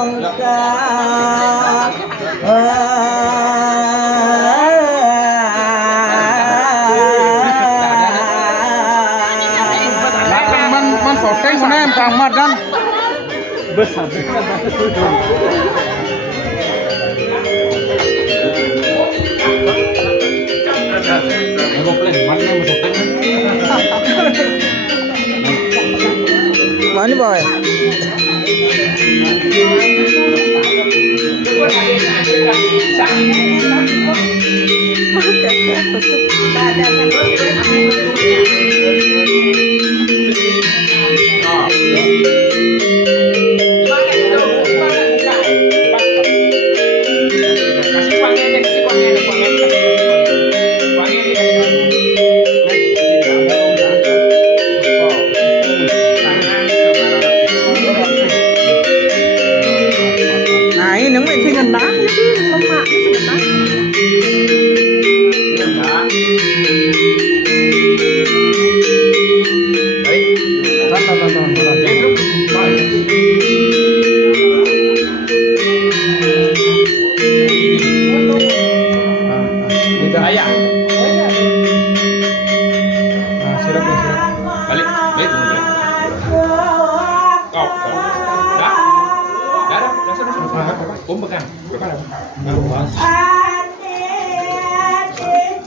มันสดแกงคนนั้นต่างมาดันbesar mana boy những mình phi gần đá chứ không mà phi gần đá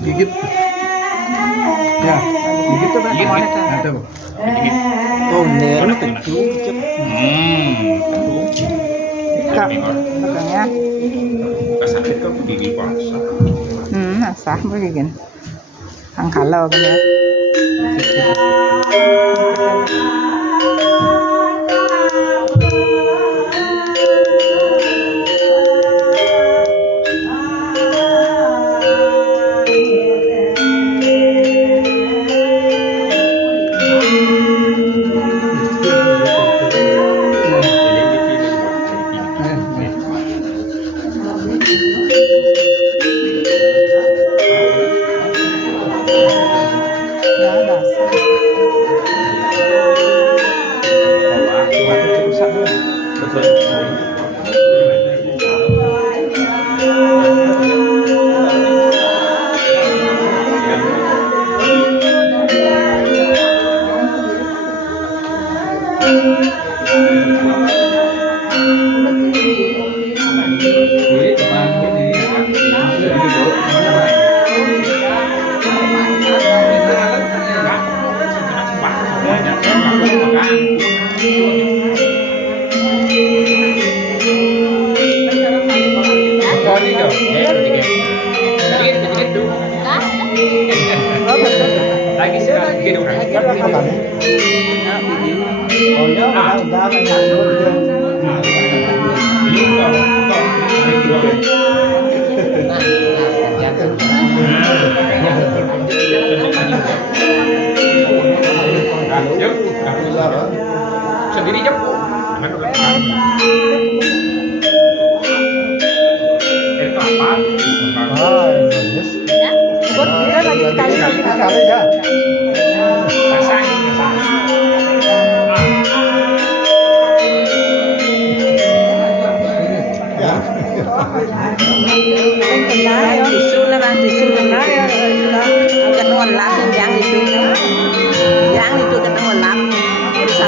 gigit ya gigit tuh kan ada tuh oh nih kak makanya sakit kok gigi puasa sah begini ang kalau kan ya lagi sekarang gitu kan sendiri jemput itu apa? Lagi sekali ya. Tisu lah bang, tisu lah. Kenuan lap yang itu kenuan lap. Tisu.